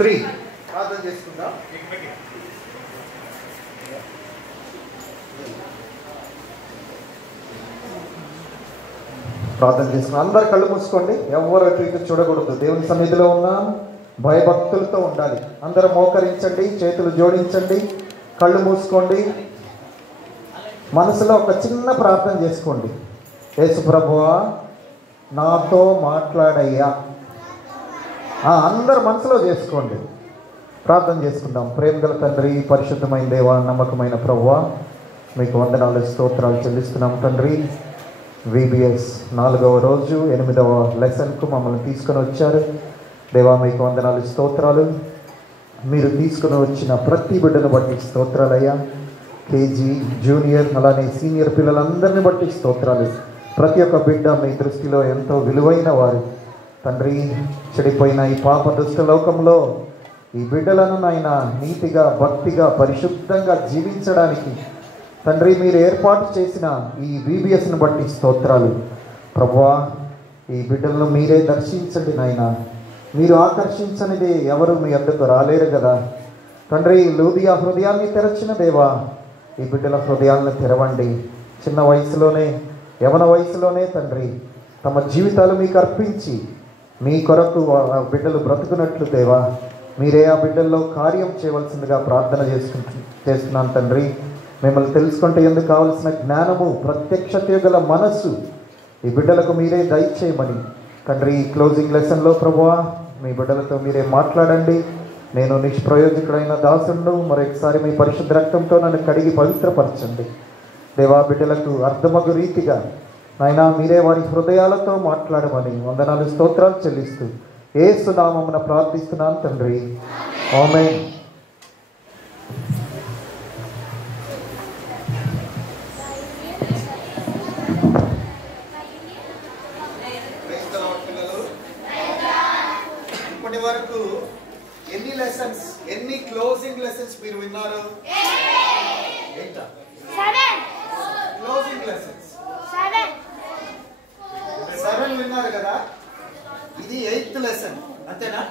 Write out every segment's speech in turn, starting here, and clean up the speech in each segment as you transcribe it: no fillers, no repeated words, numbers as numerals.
3 ప్రార్థన చేసుకుందాం. ప్రార్థన చేసుకున్నాం. అందరు కళ్ళు మూసుకోండి. ఎవరు అటు ఇటు చూడకూడదు. దేవుని సన్నిధిలో ఉన్నాం, భయభక్తులతో ఉండాలి. అందరూ మోకరించండి, చేతులు జోడించండి, కళ్ళు మూసుకోండి. మనసులో ఒక చిన్న ప్రార్థన చేసుకోండి. యేసు ప్రభువా నాతో మాట్లాడయ్యా. అందరు మనసులో చేసుకోండి. ప్రార్థన చేసుకుందాం. ప్రేమగల తండ్రి, పరిశుద్ధమైన దేవా, నమ్మకమైన ప్రభువా, మీకు వందనాలు స్తోత్రాలు చెల్లిస్తున్నాం తండ్రి. VBS 4వ రోజు 8వ లెసన్కు మమ్మల్ని తీసుకొని వచ్చారు దేవా. మీకు వందనాలు స్తోత్రాలు. మీరు తీసుకుని వచ్చిన ప్రతి బిడ్డను బట్టి స్తోత్రాలయ్యా. KG, జూనియర్, అలానే సీనియర్ పిల్లలందరిని బట్టి స్తోత్రాలు. ప్రతి ఒక్క బిడ్డ మీ దృష్టిలో ఎంతో విలువైన వారు తండ్రి. చెడిపోయిన ఈ పాప దుష్ట లోకంలో ఈ బిడ్డలను నాయన నీతిగా, భక్తిగా, పరిశుద్ధంగా జీవించడానికి తండ్రి మీరు ఏర్పాటు చేసిన ఈ VBSను బట్టి స్తోత్రాలు ప్రభువా. ఈ బిడ్డలను మీరే దర్శించండి నాయన. మీరు ఆకర్షించనిది ఎవరు మీ వద్దకు రాలేరు కదా తండ్రి. లూదియా హృదయాన్ని తెరచిన దేవా, ఈ బిడ్డల హృదయాలను తెరవండి. చిన్న వయసులోనే, యవన వయసులోనే తండ్రి తమ జీవితాలు మీకు అర్పించి మీ కొరకు బిడ్డలు బ్రతుకున్నట్లు దేవా, మీరే ఆ బిడ్డల్లో కార్యం చేయవలసిందిగా ప్రార్థన చేస్తున్నాను తండ్రి. మిమ్మల్ని తెలుసుకుంటే ఎందుకు కావలసిన జ్ఞానము, ప్రత్యక్షత గల మనస్సు ఈ బిడ్డలకు మీరే దయచేయమని తండ్రి. క్లోజింగ్ లెసన్లో ప్రభువా మీ బిడ్డలతో మీరే మాట్లాడండి. నేను నిష్ప్రయోజకుడైన దాసుడు మరొకసారి మీ పరిశుద్ధ రక్తంతో నన్ను కడిగి పవిత్రపరచండి దేవా. బిడ్డలకు అర్థమగు రీతిగా నాయనా మీరే వారి హృదయాలతో మాట్లాడమని వందనాలు స్తోత్రాలు చెల్లిస్తూ యేసు నామమున ప్రార్థిస్తున్నాను తండ్రి. ఆమేన్. ఇప్పటి వరకు ఎన్ని లెసన్స్, ఎన్ని క్లోజింగ్ లెసన్స్ మీరు విన్నారు? ఏంటా? 7 క్లోజింగ్ లెసన్స్. 7 విన్నారు కదా. ఇది 8th లెసన్, అంతేనా?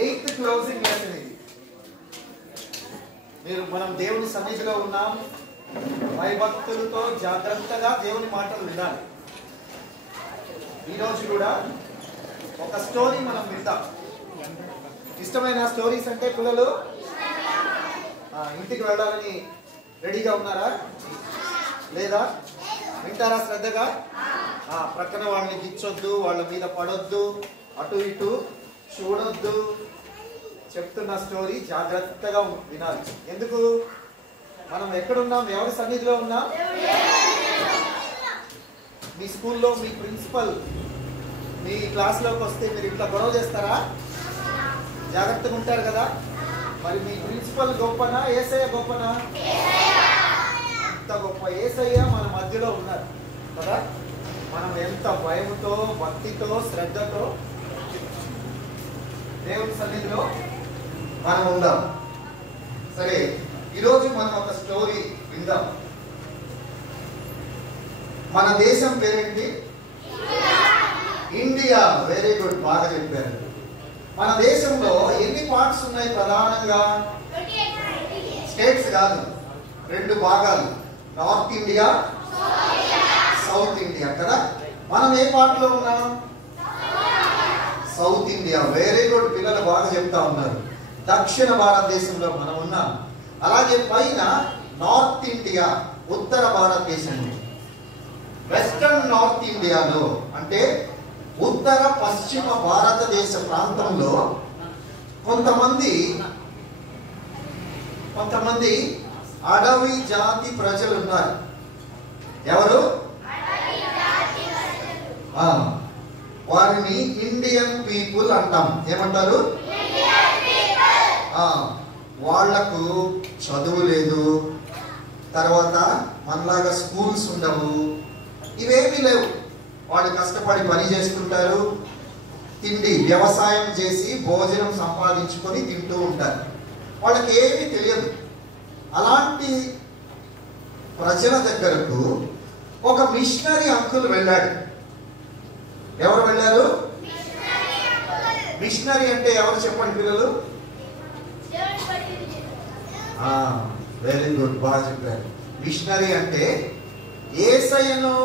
8th క్లోజింగ్ లెసన్ ఇది. మనం దేవుని సన్నిధిలో ఉన్నాం, భయభక్తులతో జాగ్రత్తగా దేవుని మాటలు వినాలి. ఈరోజు కూడా ఒక స్టోరీ మనం విందాం. ఇష్టమైన స్టోరీస్ అంటే పిల్లలు ఇంటికి వెళ్ళాలని రెడీగా ఉన్నారా? లేదా వింటారా శ్రద్ధగా? ప్రక్కన వాళ్ళని గిచ్చొద్దు, వాళ్ళ మీద పడొద్దు, అటు ఇటు చూడొద్దు. చెప్తున్న స్టోరీ జాగ్రత్తగా వినాలి. ఎందుకు? మనం ఎక్కడున్నాం? ఎవరి సన్నిధిలో ఉన్నాం? మీ స్కూల్లో మీ ప్రిన్సిపల్ మీ క్లాస్లోకి వస్తే మీరు ఇట్లా గొడవ చేస్తారా? జాగ్రత్తగా ఉంటారు కదా. మరి మీ ప్రిన్సిపల్ గొప్పనా, యేసయ్య గొప్పనా? అంత గొప్ప యేసయ్య మన మధ్యలో ఉన్నారు కదా. మనం ఎంత భయముతో, భక్తితో, శ్రద్ధతో దేవుని సన్నిధిలో మనం ఉందాం. సరే, ఈరోజు మనం ఒక స్టోరీ విందాం. మన దేశం పేరేంటి? ఇండియా. వెరీ గుడ్, బాగా చెప్పారు. మన దేశంలో ఎన్ని పార్ట్స్ ఉన్నాయి? ప్రధానంగా స్టేట్స్ కాదు, 2 భాగాలు, నార్త్ ఇండియా, సౌత్ ఇండియా కదా. మనం ఏ పార్ట్ లో ఉన్నాం? South India. వెరీ గుడ్, పిల్లలు బాగా చెప్తా ఉన్నారు. దక్షిణ భారతదేశంలో మనం ఉన్నాం. అలాగే పైన నార్త్ ఇండియా, ఉత్తర భారతదేశం. వెస్టర్న్ నార్త్ ఇండియాలో అంటే ఉత్తర పశ్చిమ భారతదేశ ప్రాంతంలో కొంతమంది అడవి జాతి ప్రజలు ఉన్నారు. ఎవరు? వారిని ఇండియన్ పీపుల్ అంటాం. ఏమంటారు? వాళ్లకు చదువు లేదు, తర్వాత మనలాగా స్కూల్స్ ఉండవు, ఇవేమీ లేవు. వాళ్ళు కష్టపడి పని చేసుకుంటారు, తిండి వ్యవసాయం చేసి భోజనం సంపాదించుకొని తింటూ ఉంటారు. వాళ్ళకి ఏమీ తెలియదు. అలాంటి ప్రజల దగ్గరకు ఒక మిషనరీ అంకుల్ వెళ్ళాడు. ఎవరు వెళ్ళారు? మిషనరీ అంటే ఎవరు చెప్పండి పిల్లలు? వెరీ గుడ్, బాగా చెప్పారు. మిషనరీ అంటే యేసయ్యను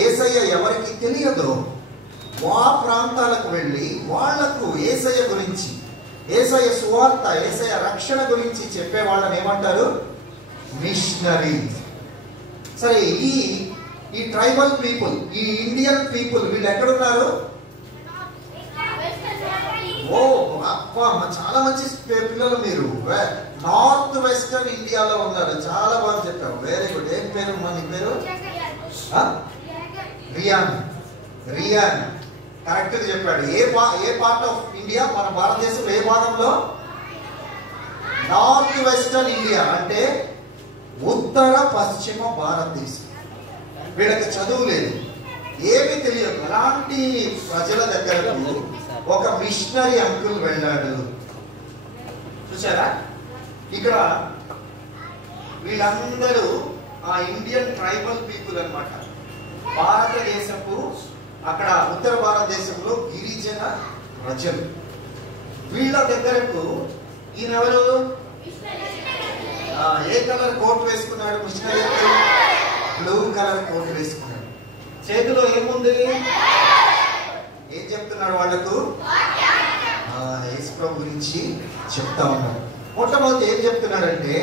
యేసయ్య ఎవరికి తెలియదో ఆ ప్రాంతాలకు వెళ్ళి వాళ్లకు యేసయ్య గురించి, యేసయ్య సువార్త, యేసయ్య రక్షణ గురించి చెప్పే వాళ్ళని ఏమంటారు? మిషనరీ. సరే, ఈ ట్రైబల్ పీపుల్, ఈ ఇండియన్ పీపుల్ వీళ్ళు ఎక్కడున్నారు? ఓ అబ్బా, చాలా మంచి పిల్లలు మీరు. నార్త్ వెస్టర్న్ ఇండియాలో ఉన్నారు. చాలా బాగా చెప్పారు. Very good. ఏం పేరు మా నీ పేరు? రియాన్. రియాన్ కరెక్ట్ గా చెప్పాడు. ఏ పార్ట్ ఆఫ్ ఇండియా? మన భారతదేశం ఏ భాగంలో? నార్త్ వెస్టర్న్ ఇండియా అంటే ఉత్తర పశ్చిమ భారతదేశం. వీళ్ళకి చదువు లేదు, ఏమీ తెలియదు. అలాంటి ప్రజల దగ్గరకు ఒక మిషనరీ అంకుల్ వెళ్ళాడు. చూసారా? ఇక్కడ వీళ్ళందరూ ఆ ఇండియన్ ట్రైబల్ పీపుల్ అన్నమాట. భారతదేశపు అక్కడ ఉత్తర భారతదేశంలో గిరిజన ప్రజలు. వీళ్ళ దగ్గరకు ఈయన ఎవరు? ఏ కలర్ కోట్ వేసుకున్నాడు మిషనరీ? బ్లూ కలర్ కోట్ వేసుకున్నాడు. చేతిలో ఏముంది? ఏం చెప్తున్నాడు వాళ్లకు? యేసు గురించి చెప్తా ఉన్నాడు. మొట్టమొదటి ఏం చెప్తున్నాడంటే,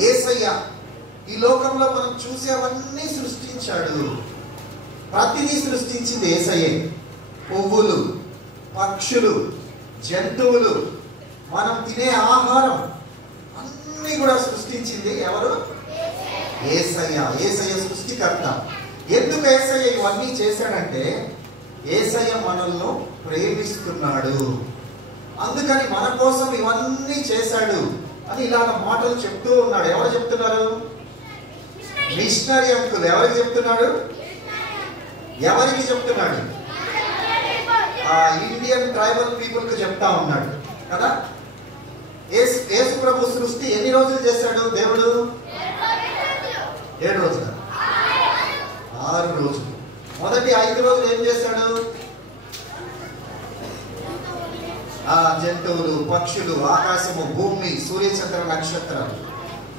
యేసయ్య ఈ లోకంలో మనం చూసేవన్నీ సృష్టించాడు. ప్రతిదీ సృష్టించింది యేసయ్యే. పువ్వులు, పక్షులు, జంతువులు, మనం తినే ఆహారం అన్ని కూడా సృష్టించింది ఎవరు? యేసయ్య. యేసయ్య సృష్టికర్త. ఎందుకు యేసయ్య ఇవన్నీ చేశాడంటే, యేసయ్య మనల్ని ప్రేమిస్తున్నాడు, అందుకని మన కోసం ఇవన్నీ చేశాడు అని ఇలాగ మాటలు చెప్తూ ఉన్నాడు. ఎవరు చెప్తున్నారు? Missionary uncle. ఎవరికి చెప్తున్నాడు? ఎవరికి చెప్తున్నాడు? ఇండియన్ ట్రైబల్ పీపుల్ కు చెప్తా ఉన్నాడు కదా. యేసు ప్రభు సృష్టి ఎన్ని రోజులు చేశాడు దేవుడు? 7 రోజులు, 6 రోజులు. మొదటి 5 రోజులు ఏం చేశాడు? జంతువులు, పక్షులు, ఆకాశము, భూమి, సూర్యచంద్ర నక్షత్రాలు.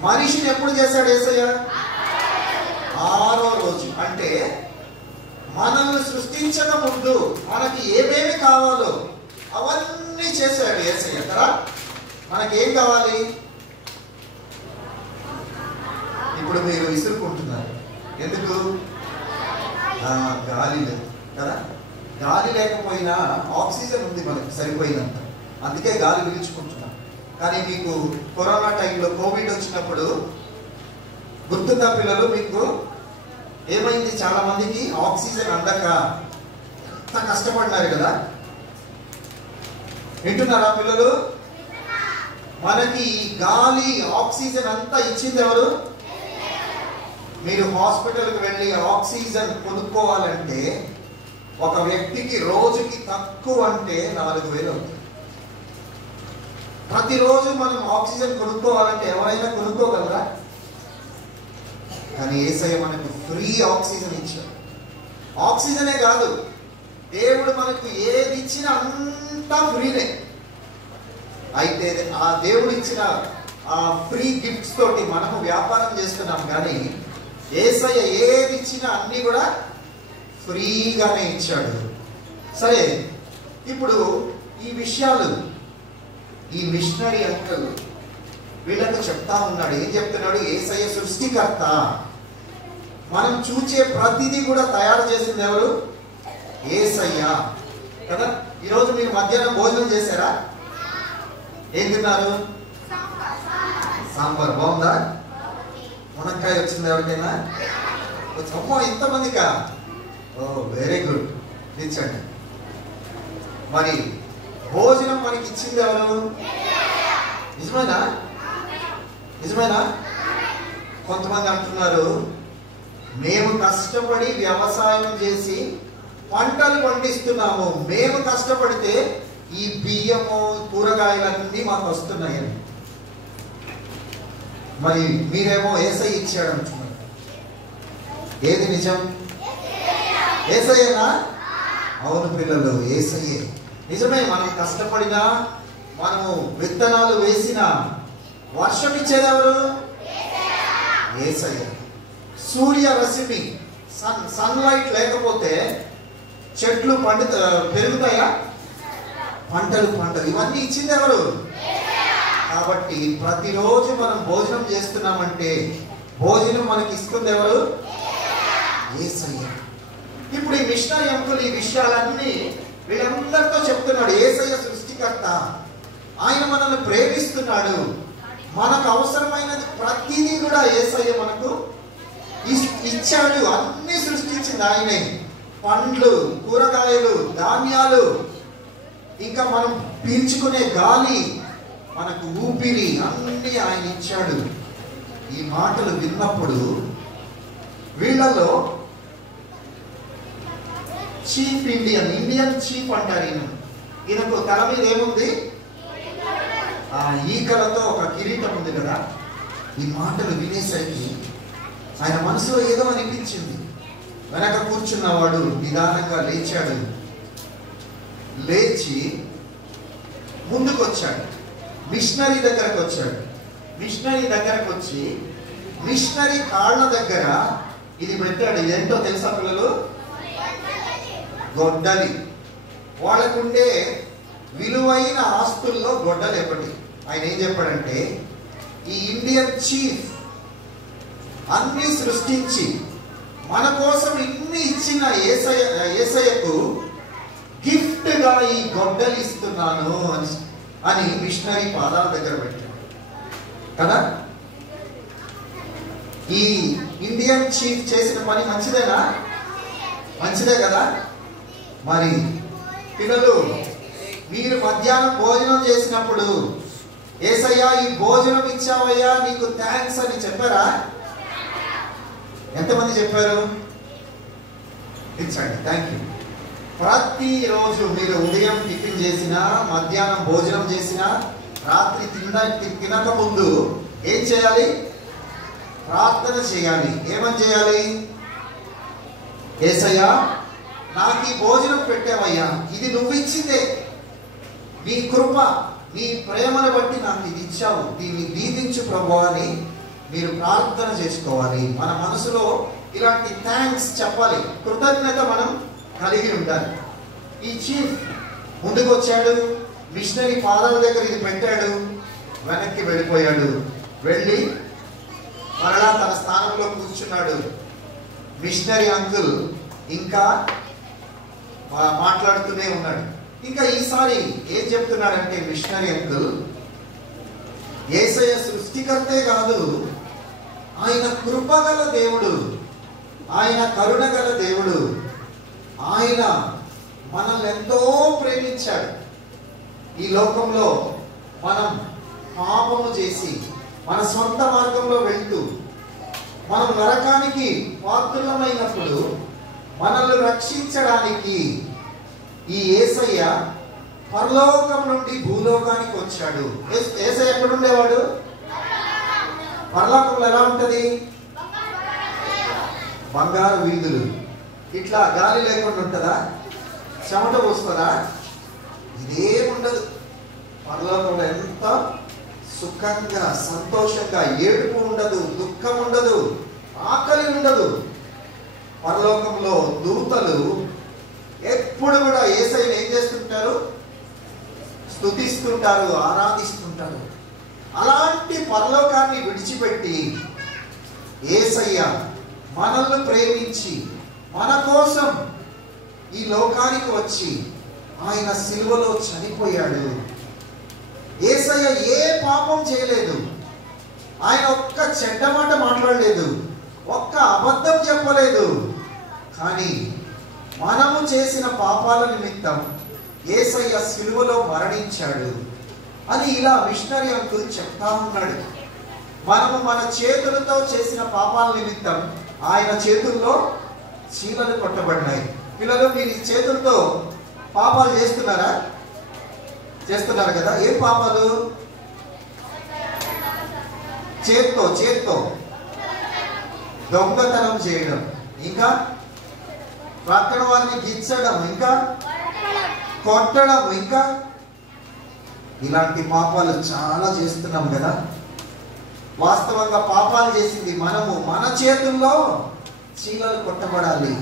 మనిషిని ఎప్పుడు చేశాడు యేసయ్య? 6వ రోజు. అంటే మనల్ని సృష్టించక ముందు మనకి ఏమేమి కావాలో అవన్నీ చేశాడు యేసయ్య కదా. మనకి ఏం కావాలి? ఇప్పుడు మీరు విసురుకుంటున్నారు. ఎందుకు? గాలి లేదు కదా. గాలి లేకపోయినా ఆక్సిజన్ ఉంది మనకి సరిపోయినంత, అందుకే గాలి పీల్చుకుంటున్నాం. కానీ మీకు కరోనా టైంలో కోవిడ్ వచ్చినప్పుడు గుర్తుందా పిల్లలు? మీకు ఏమైంది? చాలా మందికి ఆక్సిజన్ అందక ఎంత కష్టపడినారు కదా. వింటున్నారా పిల్లలు? మనకి గాలి, ఆక్సిజన్ అంతా ఇచ్చింది ఎవరు? మీరు హాస్పిటల్కి వెళ్ళి ఆక్సిజన్ కొనుక్కోవాలంటే ఒక వ్యక్తికి రోజుకి తక్కువ అంటే 4,000 అవుతుంది. ప్రతిరోజు మనం ఆక్సిజన్ కొనుక్కోవాలంటే ఎవరైనా కొనుక్కోగలరా? కానీ యేసయ్య మనకు ఫ్రీ ఆక్సిజన్ ఇచ్చాడు. ఆక్సిజనే కాదు, దేవుడు మనకు ఏది ఇచ్చినా అంతా ఫ్రీనే. అయితే ఆ దేవుడు ఇచ్చిన ఆ ఫ్రీ గిఫ్ట్స్ తోటి మనము వ్యాపారం చేస్తున్నాం. కానీ యేసయ్య ఏది ఇచ్చినా అన్ని కూడా ఫ్రీగానే ఇచ్చాడు. సరే, ఇప్పుడు ఈ విషయాలు ఈ మిషనరీ అంకుల్ వీళ్ళకు చెప్తా ఉన్నాడు. ఏం చెప్తున్నాడు? యేసయ్య సృష్టికర్త. మనం చూచే ప్రతిదీ కూడా తయారు చేసింది ఎవరు? యేసయ్య కదా. ఈరోజు మీరు మధ్యాహ్నం భోజనం చేశారా? ఏం తిన్నారు? సాంబార్. బాగుందా? మునక్కాయ వచ్చింది ఎవరికైనా? అమ్మో, ఇంతమందికా? ఓ వెరీ గుడ్, తెచ్చండి. మరి భోజనం మనకి ఇచ్చింది ఎవరు? నిజమేనా? నిజమేనా? కొంతమంది అంటున్నారు, మేము కష్టపడి వ్యవసాయం చేసి పంటలు పండిస్తున్నాము, మేము కష్టపడితే ఈ బియ్యము, కూరగాయలన్నీ మాకు వస్తున్నాయని. మరి మీరేమో యేసయ్య ఇచ్చాడు అంటున్నారు. ఏది నిజం? యేసయ్యేనా? అవును పిల్లలు, యేసయ్యే నిజమే. మనం కష్టపడినా, మనము విత్తనాలు వేసినా వర్షం ఇచ్చేది ఎవరు? యేసయ్య. సూర్య రశ్మి, సన్లైట్ లేకపోతే చెట్లు పెరుగుతాయా? పంటలు ఇవన్నీ ఇచ్చింది ఎవరు? కాబట్టి ప్రతిరోజు మనం భోజనం చేస్తున్నామంటే భోజనం మనకి ఇస్తుంది ఎవరు? యేసయ్య. ఇప్పుడు ఈ మిషనరీ అంకుల్ ఈ విషయాలన్నీ వీళ్ళందరితో చెప్తున్నాడు. యేసయ్య సృష్టికర్త, ఆయన మనల్ని ప్రేమిస్తున్నాడు. మనకు అవసరమైనది ప్రతిదీ కూడా యేసయ్య మనకు ఇచ్చాడు. అన్ని సృష్టించింది ఆయనే. పండ్లు, కూరగాయలు, ధాన్యాలు, ఇంకా మనం పీల్చుకునే గాలి, మనకు ఊపిరి, అన్నీ ఆయన ఇచ్చాడు. ఈ మాటలు విన్నప్పుడు వీళ్ళలో చీఫ్ ఇండియన్ చీఫ్ అంటారు ఈయనకు తల మీద ఏముంది? ఈకలతో ఒక కిరీటం ఉంది కదా. ఈ మాటలు వినేసరికి ఆయన మనసులో ఏదో అనిపించింది. వెనక కూర్చున్నవాడు నిదానంగా లేచాడు. లేచి ముందుకు వచ్చాడు. మిషనరీ దగ్గరకు వచ్చాడు. మిషనరీ దగ్గరకు వచ్చి మిషనరీ కాళ్ళ దగ్గర ఇది పెట్టాడు. ఇదేంటో తెలుసా పిల్లలు? గొడ్డలి. వాళ్ళకుండే విలువైన ఆస్తుల్లో గొడ్డలి ఒకటి. ఆయన ఏం చెప్పాడంటే, ఈ ఇండియన్ చీఫ్ అన్ని సృష్టించి మన కోసం ఇన్ని ఇచ్చిన యేసయ్యకు గిఫ్ట్ గా ఈ గొడ్డలి ఇస్తున్నాను అని మిషనరీ పాదాల దగ్గర పెట్టాడు కదా. ఈ ఇండియన్ చీఫ్ చేసిన పని మంచిదేనా? మంచిదే కదా. మరి పిల్లలు, మీరు మధ్యాహ్నం భోజనం చేసినప్పుడు యేసయ్యా ఈ భోజనం ఇచ్చావయ్యా, నీకు థ్యాంక్స్ అని చెప్పారా? ఎంతమంది చెప్పారు? ఇచ్చండి, థ్యాంక్ యూ. ప్రతిరోజు మీరు ఉదయం టిఫిన్ చేసినా, మధ్యాహ్నం భోజనం చేసినా, రాత్రి తినక ముందు ఏం చేయాలి? ప్రార్థన చేయాలి. ఏమని చేయాలి? యేసయ్యా, నాకు ఈ భోజనం పెట్టావయ్యా, ఇది నువ్వు ఇచ్చిందే, నీ కృప, నీ ప్రేమను బట్టి నాకు ఇది ఇచ్చావు, దీన్ని దీవించు ప్రభువా అని మీరు ప్రార్థన చేసుకోవాలి. మన మనసులో ఇలాంటి థ్యాంక్స్ చెప్పాలి, కృతజ్ఞత మనం కలిగి ఉండాలి. ఈ చీఫ్ ముందుకు వచ్చాడు, మిషనరీ పాదాల దగ్గర ఇది పెట్టాడు, వెనక్కి వెళ్ళిపోయాడు. వెళ్ళి మరలా తన స్థానంలో కూర్చున్నాడు. మిషనరీ అంకుల్ ఇంకా మాట్లాడుతూనే ఉన్నాడు. ఇంకా ఈసారి ఏం చెప్తున్నాడంటే మిషనరీ అంకుల్, యేసయ్య సృష్టికర్తే కాదు, ఆయన కృపగల దేవుడు, ఆయన కరుణగల దేవుడు, ఆయన మనల్ని ఎంతో ప్రేమించాడు. ఈ లోకంలో మనం పాపము చేసి మన సొంత మార్గంలో వెళ్తూ మనం నరకానికి పాత్రులమైనప్పుడు మనల్ని రక్షించడానికి ఈ యేసయ్య పరలోకం నుండి భూలోకానికి వచ్చాడు. యేసయ్య ఎక్కడుండేవాడు? పరలోకంలో ఎలా ఉంటది? బంగారు వీధులు. ఇట్లా గాలి లేకుండా ఉంటుందా? చెమట పోస్తుందా? ఇదేముండదు. పరలోకంలో ఎంత సుఖంగా, సంతోషంగా, ఏడుపు ఉండదు, దుఃఖం ఉండదు, ఆకలి ఉండదు. పరలోకంలో దూతలు ఎప్పుడు కూడా యేసయ్యను ఏం చేస్తుంటారు? స్తుతిస్తుంటారు, ఆరాధిస్తుంటారు. అలాంటి పరలోకాన్ని విడిచిపెట్టి యేసయ్య మనల్ని ప్రేమించి మన కోసం ఈ లోకానికి వచ్చి ఆయన సిలువలో చనిపోయాడు. యేసయ్య ఏ పాపం చేయలేదు. ఆయన ఒక్క చెడ్డ మాట మాట్లాడలేదు, ఒక్క అబద్ధం చెప్పలేదు. కానీ మనము చేసిన పాపాల నిమిత్తం యేసయ్య సిలువలో మరణించాడు అని ఇలా మిషనరీ అంకుల్ చెప్తా ఉన్నాడు. మనము మన చేతులతో చేసిన పాపాల నిమిత్తం ఆయన చేతుల్లో చీలలు కొట్టబడినాయి. పిల్లలు, మీరు చేతులతో పాపాలు చేస్తున్నారా? చేస్తున్నారు కదా. ఏం పాపాలు? చేత్తో దొంగతనం చేయడం, ఇంకా పక్కన వారిని గిచ్చడం, ఇంకా కొట్టడం, ఇంకా ఇలాంటి పాపాలు చాలా చేస్తున్నాం కదా. వాస్తవంగా పాపాలు చేసింది మనము. మన చేతుల్లో చీలలు కొట్టబడాలి,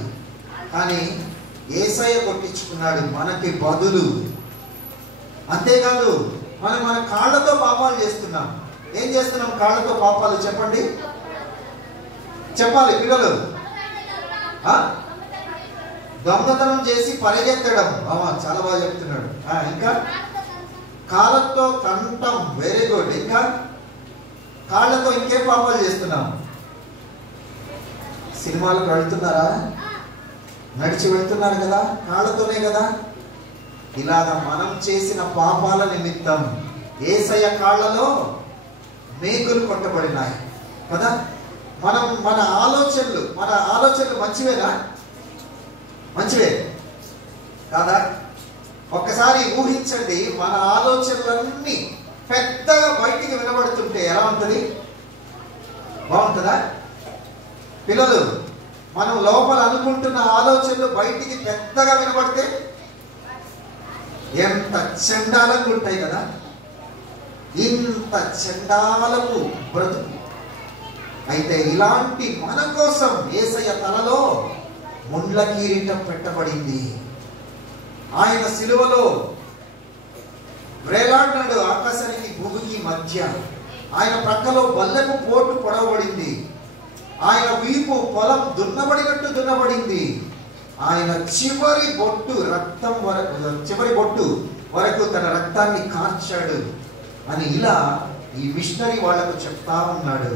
కానీ యేసయ్య కొట్టించుకున్నాడు మనకి బదులు. అంతేకాదు మనం మన కాళ్ళతో పాపాలు చేస్తున్నాం. ఏం చేస్తున్నాం కాళ్ళతో పాపాలు? చెప్పండి, చెప్పాలి పిల్లలు. దొంగతనం చేసి పరిగెత్తడం, చాలా బాగా చెప్తున్నాడు. ఇంకా కాళ్ళతో కంఠం, వెరీ గుడ్. ఇంకా కాళ్ళతో ఇంకేం పాపాలు చేస్తున్నాం? సినిమాలకు వెళ్తున్నారా? నడిచి వెళ్తున్నారు కదా, కాళ్ళతోనే కదా. ఇలాగా మనం చేసిన పాపాల నిమిత్తం యేసయ్య కాళ్ళలో మేకులు కొట్టబడినాయి కదా. మన ఆలోచనలు మంచివేనా? మంచివే కాదా? ఒక్కసారి ఊహించండి, మన ఆలోచనలన్నీ పెద్దగా బయటికి వినబడుతుంటే ఎలా ఉంటుంది? బాగుంటుందా పిల్లలు? మనం లోపల అనుకుంటున్న ఆలోచనలు బయటికి పెద్దగా వినబడితే ఎంత చండాలంగా ఉంటాయి కదా. ఇంత చండాలపు బ్రతుకు. అయితే ఇలాంటి మన కోసం యేసయ్య తలలో ముండ్ల కిరీటం పెట్టబడింది. ఆయన సిలువలో వేలాడినాడు ఆకాశానికి భూమికి మధ్య. ఆయన ప్రక్కలో బల్లెపు పోటు పొడవబడింది. ఆయన వీపు పొలం దున్నబడినట్టు. ఆయన చివరి బొట్టు వరకు తన రక్తాన్ని కార్చాడు అని ఇలా ఈ మిషనరీ వాళ్లకు చెప్తా ఉన్నాడు.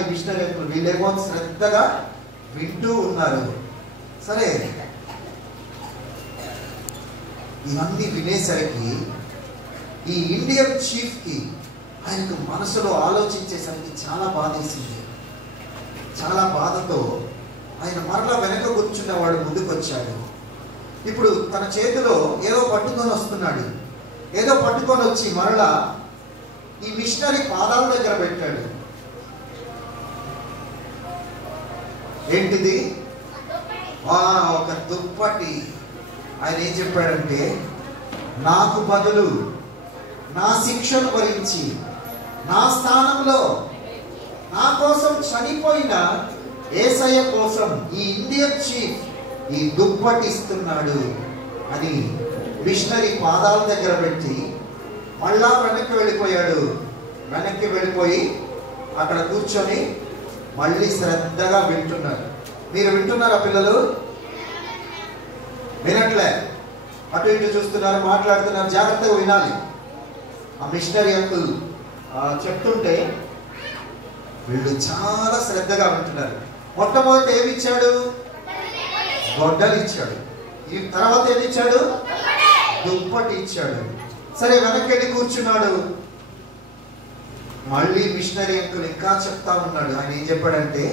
ఈ మిషనరీ వీళ్ళేమో శ్రద్ధగా వింటూ ఉన్నారు. సరే, ఇవన్నీ వినేసరికి ఈ ఇండియన్ చీఫ్ కి ఆయనకు మనసులో ఆలోచించేసరికి చాలా బాధేసింది. చాలా బాధతో ఆయన మరలా వెనక కూర్చున్నవాడు ముందుకొచ్చాడు. ఇప్పుడు తన చేతిలో ఏదో పట్టుకొని వస్తున్నాడు. ఏదో పట్టుకొని వచ్చి మరలా ఈ మిషనరీ పాదాల దగ్గర పెట్టాడు. ఏంటిది? ఒక దుప్పటి. ఆయన ఏం చెప్పాడంటే, నాకు బదులు నా శిక్షను భరించి నా స్థానంలో నా కోసం చనిపోయిన యేసయ్య కోసం ఈ ఇండియన్ చీఫ్ ఈ దుప్పటి ఇస్తున్నాడు అని మిషనరీ పాదాల దగ్గర పెట్టి మళ్ళా వెనక్కి వెళ్ళిపోయి అక్కడ కూర్చొని మళ్ళీ శ్రద్ధగా వింటున్నారు. మీరు వింటున్నారా పిల్లలు? వినట్లే, అటు ఇటు చూస్తున్నారు, మాట్లాడుతున్నారు. జాగ్రత్తగా వినాలి. ఆ మిషనరీ అంకుల్ చెప్తుంటే వీళ్ళు చాలా శ్రద్ధగా వింటున్నారు. మొట్టమొదటి ఏమి ఇచ్చాడు? గొడ్డలు ఇచ్చాడు. ఈ తర్వాత ఏమి ఇచ్చాడు? దుప్పటి ఇచ్చాడు. సరే, వెనక్కి వెళ్ళి కూర్చున్నాడు. మళ్ళీ మిషనరీ అంకుల్ ఇంకా చెప్తా ఉన్నాడు. ఆయన ఏం చెప్పాడంటే,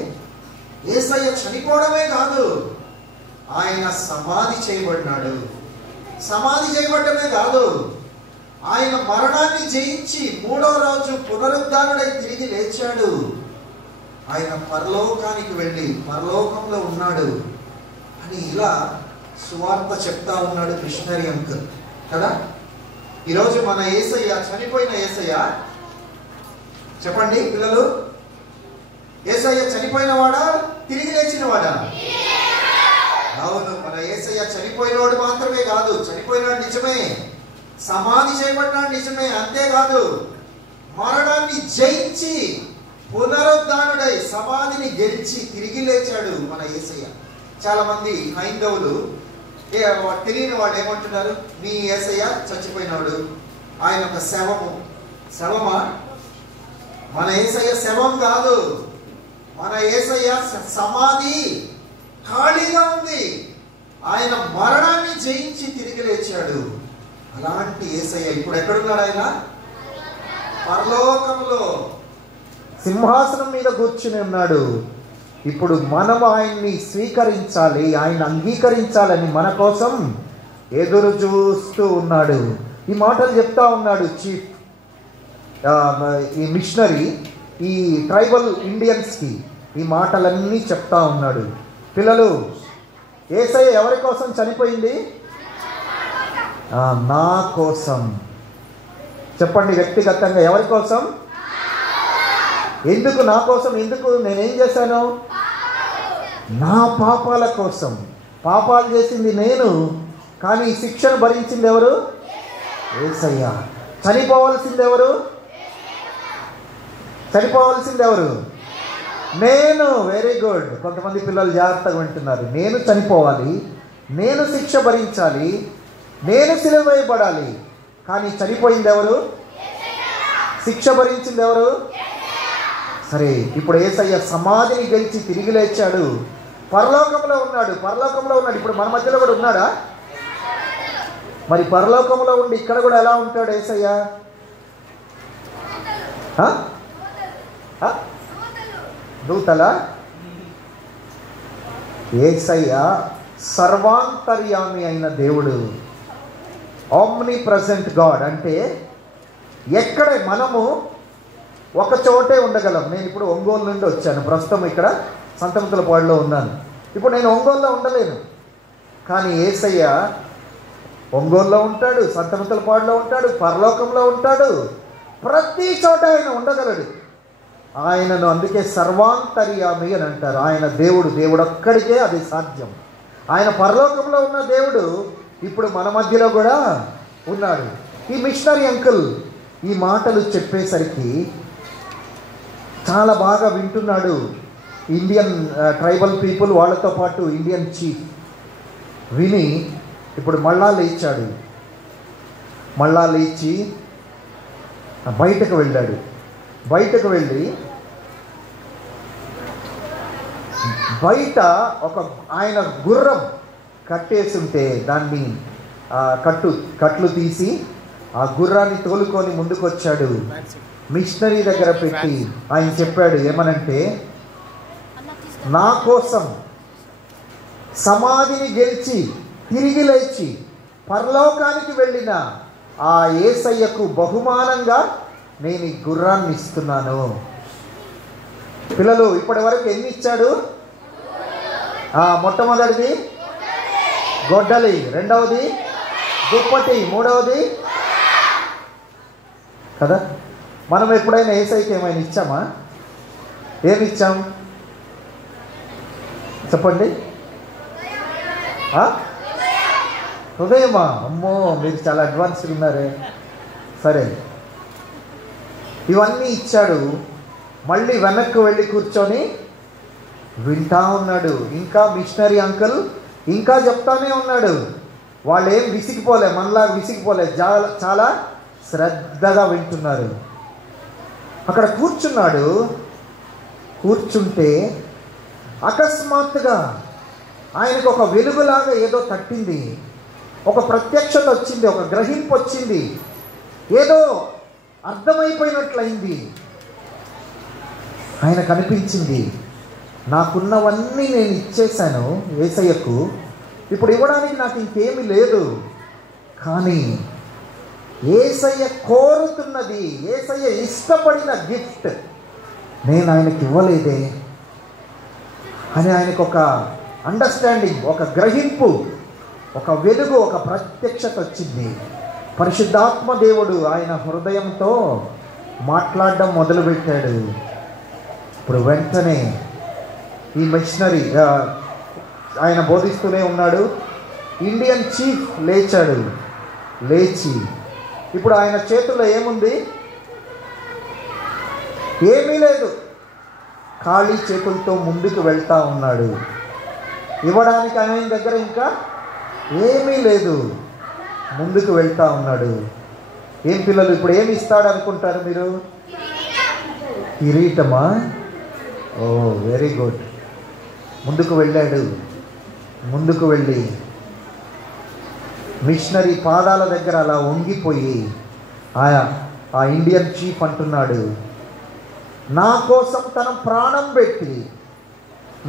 యేసయ్య చనిపోవడమే కాదు, ఆయన సమాధి చేయబడినాడు. సమాధి చేయబడమే కాదు, ఆయన మరణాన్ని జయించి 3వ రోజు పునరుద్ధానుడై తిరిగి లేచాడు. ఆయన పరలోకానికి వెళ్ళి పరలోకంలో ఉన్నాడు అని ఇలా సువార్త చెప్తా ఉన్నాడు మిషనరీ అంకుల్ కదా. ఈరోజు మన యేసయ్య, చనిపోయిన యేసయ్య, చెప్పండి పిల్లలు, యేసయ్య చనిపోయిన వాడా, తిరిగి లేచిన వాడా? అవును, మన యేసయ్య చనిపోయినవాడు మాత్రమే కాదు, చనిపోయినాడు నిజమే, సమాధి చేయబడినాడు నిజమే, అంతేకాదు మరణాన్ని జయించి పునరుద్ధానుడై సమాధిని గెలిచి తిరిగి లేచాడు మన యేసయ్య. చాలా మంది హైందవులు తెలియని వాళ్ళు ఏమంటున్నారు, మీ యేసయ్య చచ్చిపోయినాడు, ఆయన ఒక శవమా? మన యేసయ్య శవం కాదు, మన యేసయ్య సమాధి ఖాళీగా ఉంది. ఆయన మరణాన్ని జయించి తిరిగి లేచాడు. అలాంటి యేసయ్య ఇప్పుడు ఎక్కడున్నాడు? ఆయన పరలోకంలో సింహాసనం మీద కూర్చుని ఉన్నాడు. ఇప్పుడు మనం ఆయన్ని స్వీకరించాలి, ఆయన అంగీకరించాలని మన కోసం ఎదురు చూస్తూ ఉన్నాడు. ఈ మాటలు చెప్తా ఉన్నాడు చీఫ్. ఈ మిషనరీ ఈ ట్రైబల్ ఇండియన్స్కి ఈ మాటలన్నీ చెప్తా ఉన్నాడు. పిల్లలు, యేసయ్య ఎవరి కోసం చనిపోయింది? నా కోసం. చెప్పండి వ్యక్తిగతంగా, ఎవరి కోసం? ఎందుకు నా కోసం? ఎందుకు? నేనేం చేశాను? నా పాపాల కోసం. పాపాలు చేసింది నేను, కానీ శిక్షను భరించింది ఎవరు? యేసయ్య. చనిపోవాల్సింది ఎవరు? చనిపోవాల్సింది ఎవరు? నేను. Very good. కొంతమంది పిల్లలు జాగ్రత్తగా వింటున్నారు. నేను చనిపోవాలి, నేను శిక్ష భరించాలి, నేను సిలువ వేయబడాలి, కానీ చనిపోయింది ఎవరు? శిక్ష భరించింది ఎవరు? సరే, ఇప్పుడు యేసయ్య సమాధిని గెలిచి తిరిగి లేచాడు, పరలోకంలో ఉన్నాడు. ఇప్పుడు మన మధ్యలో కూడా ఉన్నాడా? మరి పరలోకంలో ఉండి ఇక్కడ కూడా ఎలా ఉంటాడు యేసయ్య? దూతల? యేసయ్య సర్వాంతర్యామి అయిన దేవుడు, ఆమ్ని ప్రజెంట్ గాడ్. అంటే ఎక్కడ మనము ఒక చోటే ఉండగలం. నేను ఇప్పుడు ఒంగోలు నుండి వచ్చాను, ప్రస్తుతం ఇక్కడ సంతముతులపాడులో ఉన్నాను. ఇప్పుడు నేను ఒంగోలులో ఉండలేను, కానీ యేసయ్య ఒంగోలులో ఉంటాడు, సంతముతులపాడులో ఉంటాడు, పరలోకంలో ఉంటాడు, ప్రతి చోట ఆయన ఉండగలడు. ఆయనను అందుకే సర్వాంతర్యామి అని అంటారు. ఆయన దేవుడు, దేవుడు ఒక్కడికే అది సాధ్యం. ఆయన పరలోకంలో ఉన్న దేవుడు ఇప్పుడు మన మధ్యలో కూడా ఉన్నాడు. ఈ మిషనరీ అంకుల్ ఈ మాటలు చెప్పేసరికి చాలా బాగా వింటున్నాడు. ఇండియన్ ట్రైబల్ పీపుల్, వాళ్ళతో పాటు ఇండియన్ చీఫ్ విని ఇప్పుడు మళ్ళా లేచాడు. మళ్ళా లేచి బయటకు వెళ్ళాడు. బయటకు వెళ్ళి బయట ఒక ఆయన గుర్రం కట్టేస్తుంటే దాన్ని కట్లు తీసి ఆ గుర్రాన్ని తోలుకొని ముందుకు వచ్చాడు. మిషనరీ దగ్గర పెట్టి ఆయన చెప్పాడు ఏమనంటే, నా కోసం సమాధిని గెలిచి తిరిగి లేచి పరలోకానికి వెళ్ళిన ఆ యేసయ్యకు బహుమానంగా నేను ఈ గుర్రాన్ని ఇస్తున్నాను. పిల్లలు, ఇప్పటి వరకు ఎన్ని ఇచ్చాడు? మొట్టమొదటిది గొడ్డలి, రెండవది దుప్పటి, మూడవది కదా. మనం ఎప్పుడైనా యేసయ్యకి ఏమైనా ఇచ్చామా? ఏమి ఇచ్చాం చెప్పండి? హృదయమా? అమ్మో, మీరు చాలా అడ్వాన్స్గా ఉన్నారే. సరే, ఇవన్నీ ఇచ్చాడు. మళ్ళీ వెనక్కి వెళ్ళి కూర్చొని వింటా ఉన్నాడు. ఇంకా మిషనరీ అంకుల్ ఇంకా చెప్తానే ఉన్నాడు. వాళ్ళు ఏం విసిగిపోలే, మనలా విసిగిపోలే, చాలా శ్రద్ధగా వింటున్నారు. అక్కడ కూర్చున్నాడు. కూర్చుంటే అకస్మాత్తుగా ఆయనకు ఒక వెలుగులాగా ఏదో తట్టింది. ఒక ప్రత్యక్షత వచ్చింది, ఒక గ్రహింపు వచ్చింది, ఏదో అర్థమైపోయినట్లయింది. ఆయన కనిపించింది, నాకున్నవన్నీ నేను ఇచ్చేశాను యేసయ్యకు, ఇప్పుడు ఇవ్వడానికి నాకు ఇంకేమీ లేదు. కానీ యేసయ్య కోరుతున్నది, యేసయ్య ఇష్టపడిన గిఫ్ట్ నేను ఆయనకి ఇవ్వలేదే అని ఆయనకు ఒక అండర్స్టాండింగ్, ఒక గ్రహింపు, ఒక వెలుగు, ఒక ప్రత్యక్షత వచ్చింది. పరిశుద్ధాత్మ దేవుడు ఆయన హృదయంతో మాట్లాడడం మొదలుపెట్టాడు. ఇప్పుడు వెంటనే ఈ మిషనరీ ఆయన బోధిస్తూనే ఉన్నాడు. ఇండియన్ చీఫ్ లేచాడు. లేచి ఇప్పుడు ఆయన చేతుల్లో ఏముంది? ఏమీ లేదు. ఖాళీ చేతులతో ముందుకు వెళ్తూ ఉన్నాడు. ఇవ్వడానికి ఆయన దగ్గర ఇంకా ఏమీ లేదు. ముందుకు వెళ్తూ ఉన్నాడు. ఏం పిల్లలు, ఇప్పుడు ఏమి ఇస్తాడు అనుకుంటారు మీరు? కిరీటమా? ఓ, వెరీ గుడ్. ముందుకు వెళ్ళాడు. ముందుకు వెళ్ళి మిషనరీ పాదాల దగ్గర అలా వంగిపోయి ఆ ఇండియన్ చీఫ్ అంటున్నాడు, నా కోసం తన ప్రాణం పెట్టి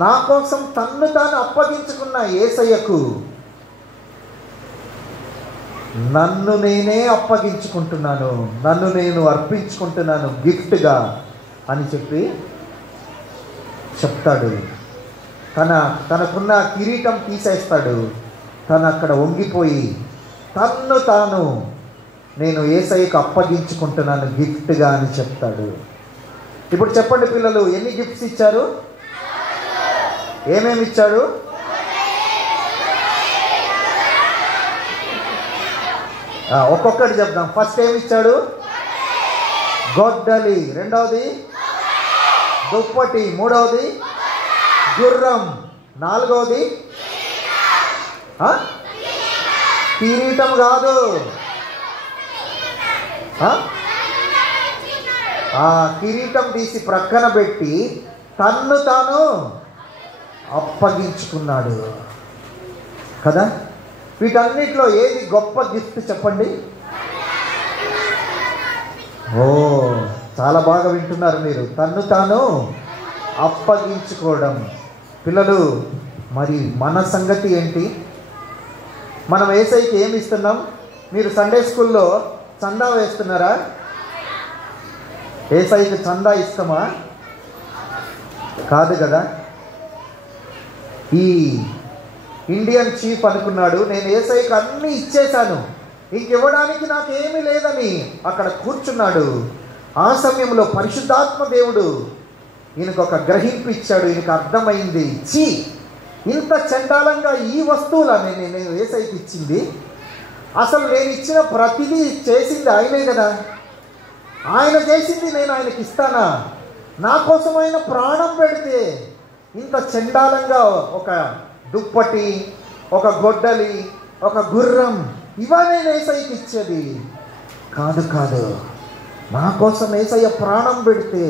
నా కోసం తన్ను తాను అప్పగించుకున్న యేసయ్యకు నన్ను నేనే అప్పగించుకుంటున్నాను, నన్ను నేను అర్పించుకుంటున్నాను గిఫ్ట్గా అని చెప్పి చెప్తాడు. తనకున్న కిరీటం తీసేస్తాడు. తను అక్కడ వంగిపోయి తన్ను తాను నేను యేసయ్యకు అప్పగించుకుంటున్నాను గిఫ్ట్గా అని చెప్తాడు. ఇప్పుడు చెప్పండి పిల్లలు, ఎన్ని గిఫ్ట్స్ ఇచ్చారు? ఏమేమి ఇచ్చాడు? ఒక్కొక్కటి చెప్దాం. ఫస్ట్ ఏమి ఇచ్చాడు? గొడ్డలి. రెండవది దుప్పటి. మూడవది గుర్రం. నాలుగవది కిరీటం కాదు, ఆ కిరీటం తీసి ప్రక్కన పెట్టి తన్ను తాను అప్పగించుకున్నాడు కదా. వీటన్నిటిలో ఏది గొప్ప గిఫ్ట్ చెప్పండి? ఓ, చాలా బాగా వింటున్నారు మీరు. తన్ను తాను అప్పగించుకోవడం. పిల్లలు, మరి మన సంగతి ఏంటి? మనం యేసయ్యకి ఏమి ఇస్తున్నాం? మీరు సండే స్కూల్లో చందా వేస్తున్నారా? యేసయ్యకి చందా ఇస్తామా? కాదు కదా. ఈ ఇండియన్ చీఫ్ అనుకున్నాడు, నేను యేసయ్యకి అన్నీ ఇచ్చేశాను, ఇంకివ్వడానికి నాకేమీ లేదని అక్కడ కూర్చున్నాడు. ఆ సమయంలో పరిశుద్ధాత్మ దేవుడు ఈయనకు ఒక గ్రహింపు ఇచ్చాడు. ఈయనకు అర్థమైంది, చీ, ఇంత చండాలంగా ఈ వస్తువులని నేను యేసయ్యకి ఇచ్చింది, అసలు నేను ఇచ్చిన ప్రతిదీ చేసింది ఆయనే కదా, ఆయన చేసింది నేను ఆయనకి ఇస్తానా? నా కోసం ఆయన ప్రాణం పెడితే ఇంత చండాలంగా ఒక దుప్పటి, ఒక గొడ్డలి, ఒక గుర్రం, ఇవా నేను యేసయ్యకి ఇచ్చేది కాదు. కాదు, నా కోసం యేసయ్య ప్రాణం పెడితే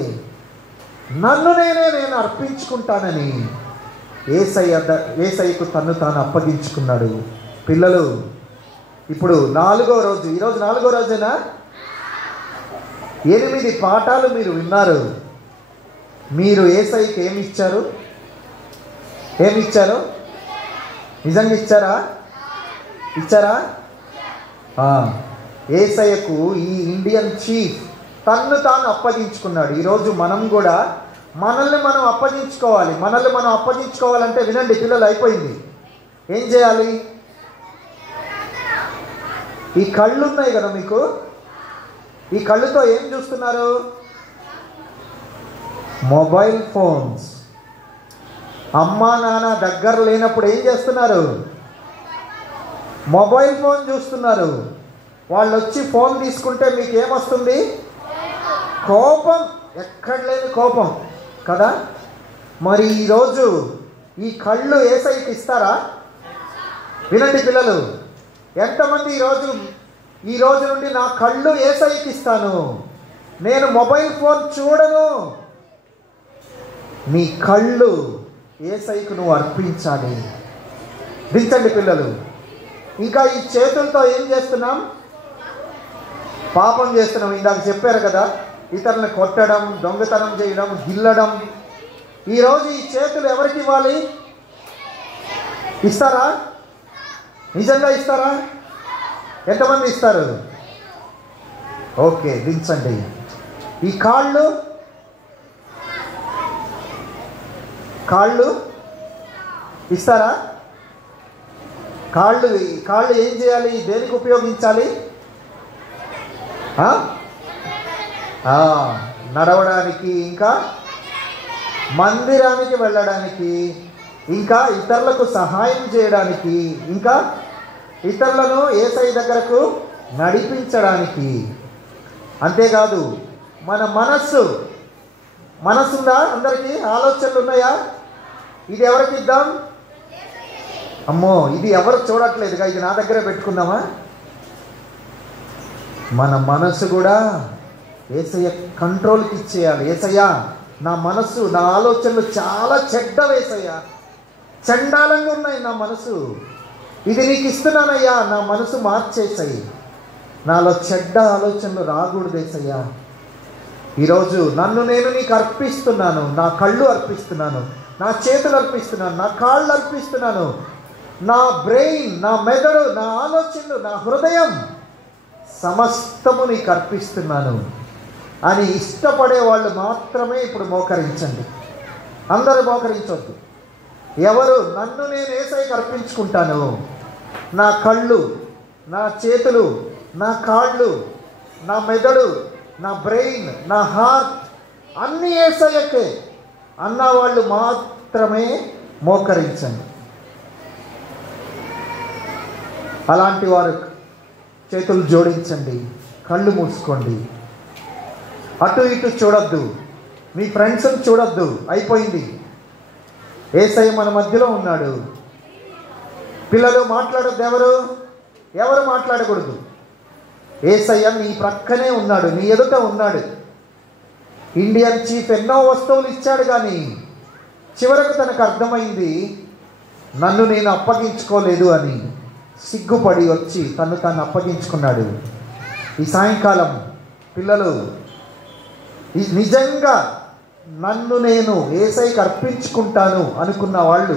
నన్ను నేను అర్పించుకుంటానని యేసయ్యకు తన్ను తాను అప్పగించుకున్నాడు. పిల్లలు, ఇప్పుడు 4వ రోజు. ఈరోజు 4వ రోజేనా? 8 పాఠాలు మీరు విన్నారు. మీరు యేసయ్యకి ఏమి ఇచ్చారు? ఏమి ఇచ్చారు? నిజంగా ఇచ్చారా? ఇచ్చారా? యేసయ్యకు ఈ ఇండియన్ చీఫ్ తన్ను తాను అప్పగించుకున్నాడు. ఈరోజు మనం కూడా మనల్ని మనం అప్పగించుకోవాలి. మనల్ని మనం అప్పగించుకోవాలంటే వినండి పిల్లలు, అయిపోయింది. ఏం చేయాలి? ఈ కళ్ళు ఉన్నాయి కదా మీకు, ఈ కళ్ళుతో ఏం చూస్తున్నారు? Mobile phones. అమ్మా నాన్న దగ్గర లేనప్పుడు ఏం చేస్తున్నారు? మొబైల్ ఫోన్ చూస్తున్నారు. వాళ్ళు వచ్చి ఫోన్ తీసుకుంటే మీకు ఏమొస్తుంది? కోపం, ఎక్కడ లేని కోపం కదా. మరి ఈరోజు ఈ కళ్ళు యేసయ్యకి ఇస్తారా? వినండి పిల్లలు, ఎంతమంది ఈ రోజు నుండి నా కళ్ళు యేసయ్యకి ఇస్తాను, నేను మొబైల్ ఫోన్ చూడను? నీ కళ్ళు యేసయ్యకు నువ్వు అర్పించాలి. దించండి పిల్లలు. ఇంకా ఈ చేతులతో ఏం చేస్తున్నాం? పాపం చేస్తున్నాం. ఇందాక చెప్పారు కదా, ఇతరులను కొట్టడం, దొంగతనం చేయడం, గిల్లడం. ఈరోజు ఈ చేతులు ఎవరికి ఇవ్వాలి? ఇస్తారా? నిజంగా ఇస్తారా? ఎంతమంది ఇస్తారు? ఓకే, దించండి. ఈ కాళ్ళు ఇస్తారా? కాళ్ళు ఏం చేయాలి? దేనికి ఉపయోగించాలి? నడవడానికి, ఇంకా మందిరానికి వెళ్ళడానికి, ఇంకా ఇతరులకు సహాయం చేయడానికి, ఇంకా ఇతరులను యేసయ్య దగ్గరకు నడిపించడానికి. అంతేకాదు మన మనస్సుందా? అందరికీ ఆలోచనలు ఉన్నాయా? ఇది ఎవరికి ఇద్దాం? అమ్మో, ఇది ఎవరు చూడట్లేదుగా, ఇది నా దగ్గరే పెట్టుకుందామా? మన మనసు కూడా యేసయ్య కంట్రోల్కి ఇచ్చేయాలి. యేసయ్య, నా మనసు, నా ఆలోచనలు చాలా చెడ్డవేసయ్యా, చండాలంగా ఉన్నాయి నా మనసు, ఇది నీకు ఇస్తున్నానయ్యా, నా మనసు మార్చేసాయి, నాలో చెడ్డ ఆలోచనలు రాకూడదేసయ్యా. ఈరోజు నన్ను నేను నీకు అర్పిస్తున్నాను. నా కళ్ళు అర్పిస్తున్నాను, నా చేతులు అర్పిస్తున్నాను, నా కాళ్ళు అర్పిస్తున్నాను. నా బ్రెయిన్, నా మెదడు, నా ఆలోచనలు, నా హృదయం సమస్తము నీకు అర్పిస్తున్నాను అని ఇష్టపడే వాళ్ళు మాత్రమే ఇప్పుడు మోకరించండి. అందరూ మోకరించొద్దు. ఎవరు నన్ను నేను యేసయ్యకి అర్పించుకుంటాను, నా కళ్ళు, నా చేతులు, నా కాళ్ళు, నా మెదడు, నా బ్రెయిన్, నా హార్ట్ అన్నీ యేసయ్యకే అన్నవాళ్ళు మాత్రమే మోకరించండి. అలాంటి వారు చేతులు జోడించండి, కళ్ళు మూసుకోండి, అటు ఇటు చూడొద్దు, మీ ఫ్రెండ్స్ని చూడొద్దు. అయిపోయింది. యేసయ్య మన మధ్యలో ఉన్నాడు. పిల్లలు మాట్లాడొద్దు. ఎవరు మాట్లాడకూడదు. యేసయ్య నీ ప్రక్కనే ఉన్నాడు, నీ ఎదుట ఉన్నాడు. ఇండియన్ చీఫ్ ఎన్నో వస్తువులు ఇచ్చాడు, కానీ చివరకు తనకు అర్థమైంది నన్ను నేను అప్పగించుకోలేదు అని. సిగ్గుపడి వచ్చి తను అప్పగించుకున్నాడు. ఈ సాయంకాలం పిల్లలు నిజంగా నన్ను నేను యేసయ్యకి అర్పించుకుంటాను అనుకున్న వాళ్ళు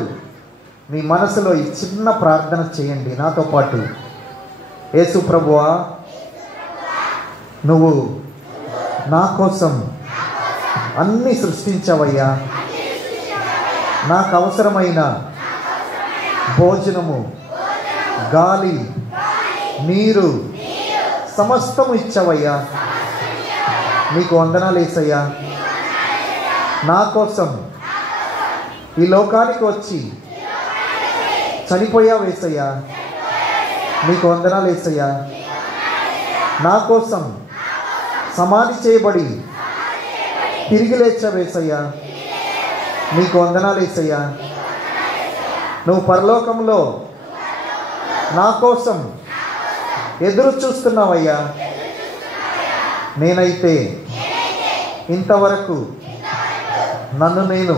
మీ మనసులో ఈ చిన్న ప్రార్థన చేయండి నాతో పాటు. యేసు ప్రభువా, నువ్వు నా కోసం అన్నీ సృష్టించావయ్యా. నాకు అవసరమైన భోజనము, గాలి, నీరు సమస్తము ఇచ్చావయ్యా. నీకు వందనాలు యేసయ్యా. నా కోసం ఈ లోకానికి వచ్చి చనిపోయావు యేసయ్యా. నీకు వందనాలు యేసయ్యా. నా కోసం సమాధి చేయబడి తిరిగి లేచావు యేసయ్యా. నీకు వందనాలు యేసయ్యా. నువ్వు పరలోకంలో నా కోసం ఎదురు చూస్తున్నావయ్యా. నేనైతే ఇంతవరకు నన్ను నేను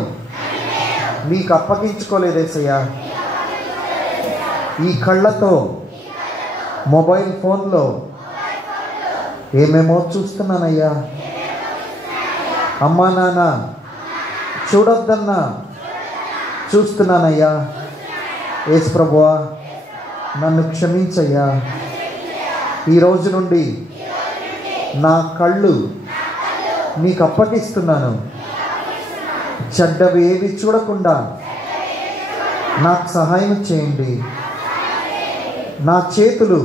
నీకు అప్పగించుకోలేదేసయ్యా. ఈ కళ్ళతో మొబైల్ ఫోన్లో ఏమేమో చూస్తున్నానయ్యా. అమ్మా నాన్న చూడొద్దన్నా చూస్తున్నానయ్యా. యేసు ప్రభువా, నన్ను క్షమించయ్యా. ఈరోజు నుండి నా కళ్ళు నీకు అప్పగిస్తున్నాను. చెడ్డవి ఏవి చూడకుండా నాకు సహాయం చేయండి. నా చేతులు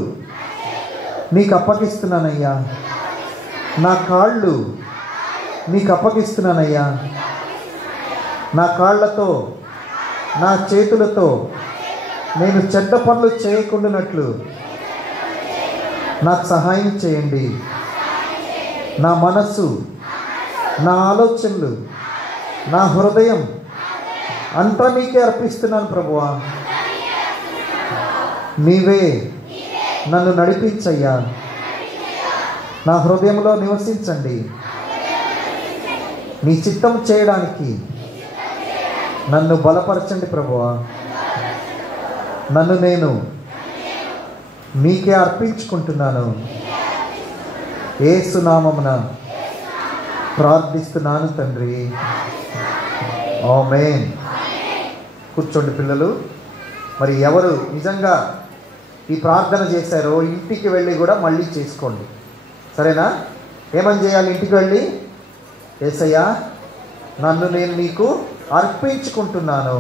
నీకు అప్పగిస్తున్నానయ్యా. నా కాళ్ళు నీకు అప్పగిస్తున్నానయ్యా. నా కాళ్ళతో, నా చేతులతో నేను చెడ్డ పనులు చేయకుండానట్లు నాకు సహాయం చేయండి. నా మనస్సు, నా ఆలోచనలు, నా హృదయం అంతా నీకే అర్పిస్తున్నాను ప్రభువా. నీవే నన్ను నడిపించయ్యా. నా హృదయంలో నివసించండి. నీ చిత్తం చేయడానికి నన్ను బలపరచండి ప్రభువా. నన్ను నేను నీకే అర్పించుకుంటున్నాను. యేసు నామమున ప్రార్థిస్తున్నాను తండ్రి. ఆమేన్. కూర్చోండి పిల్లలు. మరి ఎవరు నిజంగా ఈ ప్రార్థన చేశారో ఇంటికి వెళ్ళి కూడా మళ్ళీ చేసుకోండి, సరేనా? ఏమని చేయాలి? ఇంటికి వెళ్ళి, యేసయ్యా నన్ను నేను నీకు అర్పించుకుంటున్నాను.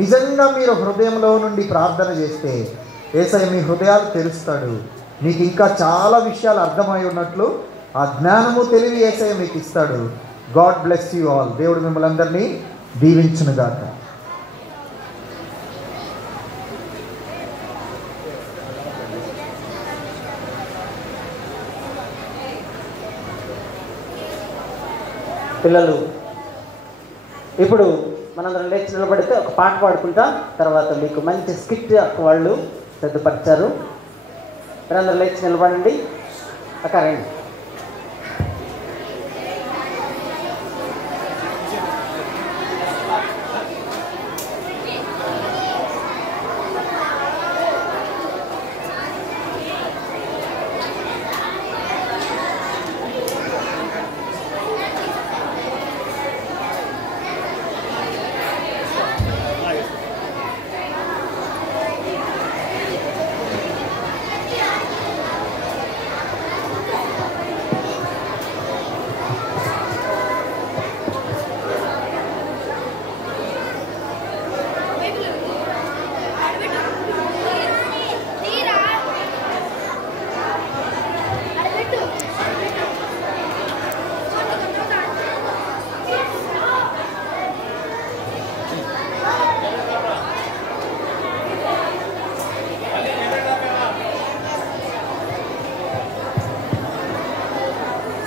నిజంగా మీరు హృదయంలో నుండి ప్రార్థన చేస్తే యేసయ్య మీ హృదయాలు తెరుస్తాడు. మీకు ఇంకా చాలా విషయాలు అర్థమై ఉన్నట్లు ఆ జ్ఞానము, తెలివి యేసయ్య మీకు ఇస్తాడు. God bless you all. దేవుడు మిమ్మల్ని అందరినీ దీవించునుగాక. పిల్లలు ఇప్పుడు మనందరం లేచి నిలబడితే ఒక పాట పాడుకుంటాం. తర్వాత మీకు మంచి స్కిట్ వాళ్ళు సిద్ధపరిచారు. మీరందరూ లేచి నిలబడండి. అక్క రండి.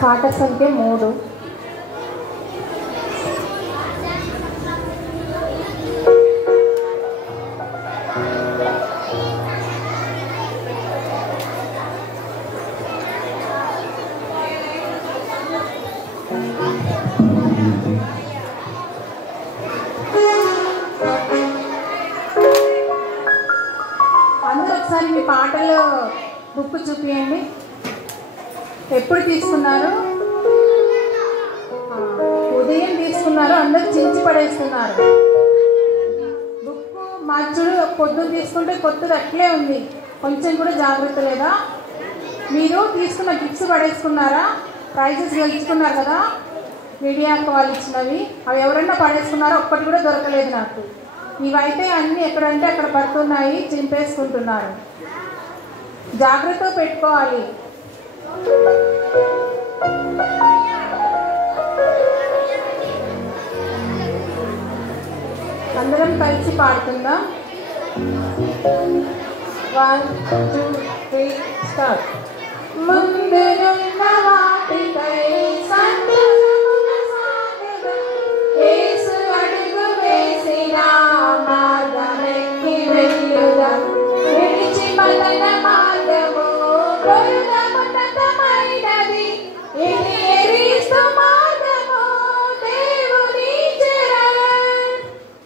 పాట సంఖ్య 3. అందరూ ఒకసారి మీ పాటలు బుక్ చూపియండి. ఎప్పుడు తీసుకున్నారు? ఉదయం తీసుకున్నారు. అందరూ చించి పడేస్తున్నారు. బుక్ మార్చుడు పొద్దున్న తీసుకుంటే కొత్తది అట్లే ఉంది. కొంచెం కూడా జాగ్రత్త లేదా? మీరు తీసుకున్న గిఫ్ట్స్ పడేసుకున్నారా? ప్రైజెస్ గెలుచుకున్నారు కదా, మీడియాకు వాళ్ళు ఇచ్చినవి. అవి ఎవరన్నా పడేసుకున్నారో ఒక్కటి కూడా దొరకలేదు నాకు. ఇవైతే అన్నీ ఎక్కడంటే అక్కడ పడుతున్నాయి, చింపేసుకుంటున్నారు. జాగ్రత్త పెట్టుకోవాలి. అందరం కలిసి పాడుకుందాం. 1 2 3 స్టార్ట్. ముందున్న వాటికై సంతోషముగా సాగెదం, యేసు అడుగు వేసిన మార్గమెక్కి వెళ్ళుదాం. విడిచి మదన మార్గము ఉన్నతమైనది, ఇది క్రీస్తు మార్గము, దేవుని చరణ్.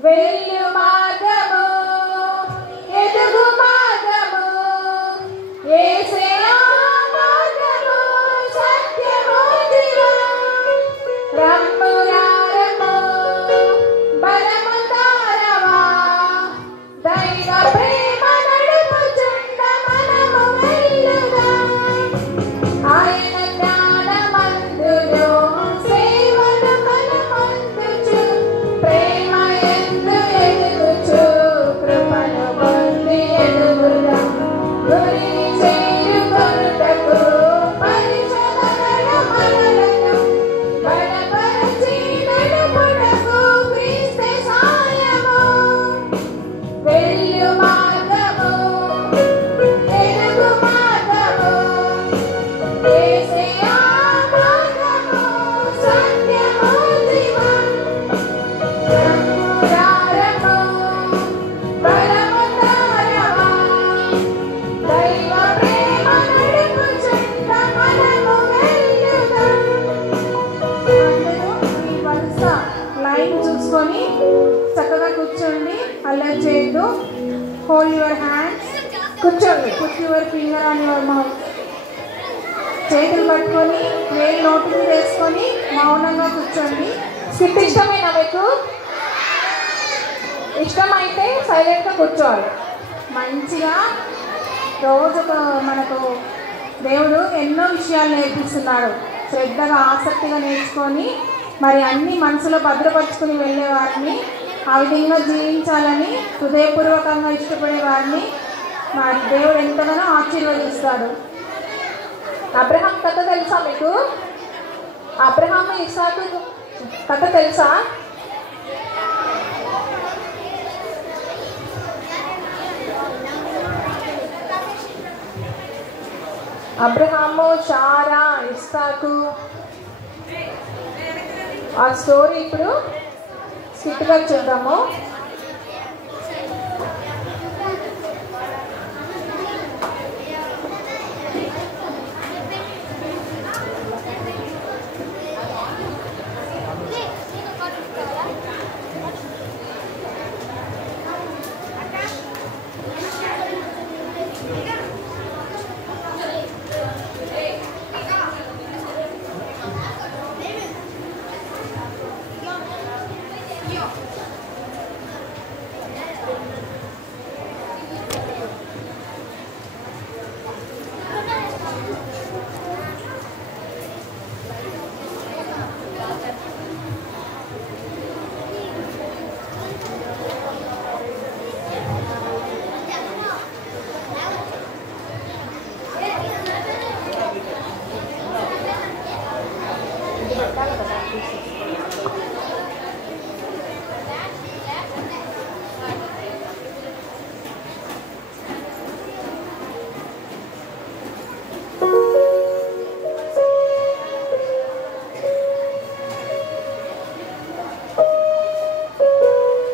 వెళ్ళు మార్గము, ఎదుగు మార్గము, యేసయ్య మార్గము, సత్యము జీవం. రమ్ము రారము బలము తారవా, దైవ ప్రేమ నడుపుచుండ మనము వెళ్ళుదాం. ఆయన జ్ఞానమందును సేవను బలమందుచు, ప్రేమ ఎందు ఎదుగుచు, కృపను పొంది ఎదుగుదాం. గురిని చేరుకొనుటకు పరిశోధనల మనలను బలపరచి నడుపుటకు క్రీస్తే సాయము. వెళ్ళు మార్గము, ఎదుగు మార్గము, యేసయ్య మార్గము, సత్యము జీవం. రమ్ము బలము తారవా, దైవ ప్రేమ నడుపుచుండ మనము వెళ్ళుదాం. అందరూ ఈ వరుస లైన్ చూసుకొని చక్కగా కూర్చోండి. అల్లరి చేయొద్దు. Hold your hands. కూర్చోండి. Put your finger on your mouth. చేతులు పట్టుకొని వేలు నోటి మీద వేసుకొని మౌనంగా కూర్చోండి. స్కిట్ ఇష్టమేనా మీకు? ఇష్టమైతే సైలెంట్గా కూర్చోవాలి. మంచిగా రోజు మనకు దేవుడు ఎన్నో విషయాలు నేర్పిస్తున్నాడు. శ్రద్ధగా ఆసక్తిగా నేర్చుకొని మరి అన్ని మనసులో భద్రపరుచుకుని వెళ్ళే వారిని, ఆ విధంగా జీవించాలని హృదయపూర్వకంగా ఇష్టపడే వారిని మరి దేవుడు ఎంతగానో ఆశీర్వదిస్తాడు. అబ్రహాం కథ తెలుసా మీకు? అబ్రహాము ఇస్సాకు కథ తెలుసా? అబ్రహాము, శారా, ఇస్సాకు ఆ స్టోరీ ఇప్పుడు స్కిట్గా చూద్దాము.